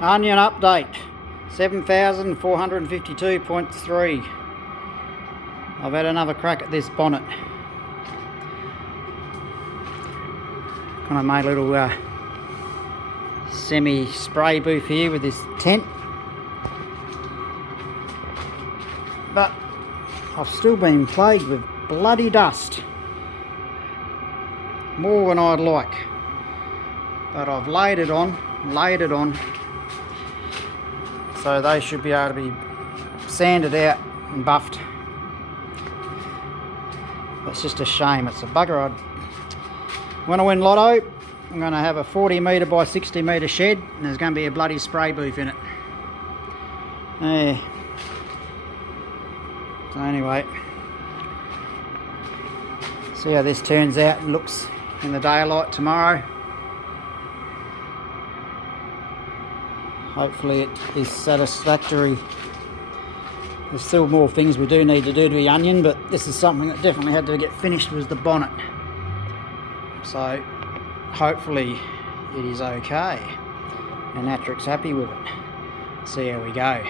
Onion update 7,452.3. I've had another crack at this bonnet. Kind of made a little semi spray booth here with this tent, but I've still been plagued with bloody dust, more than I'd like, but I've laid it on, so they should be able to be sanded out and buffed. It's just a shame, it's a bugger. When I win lotto, I'm going to have a 40 metre by 60 metre shed, and there's going to be a bloody spray booth in it. So anyway, see how this turns out and looks in the daylight tomorrow. Hopefully it is satisfactory. There's still more things we do need to do to the onion, but this is something that definitely had to get finished, was the bonnet. So hopefully it is okay and Atric's happy with it. See how we go.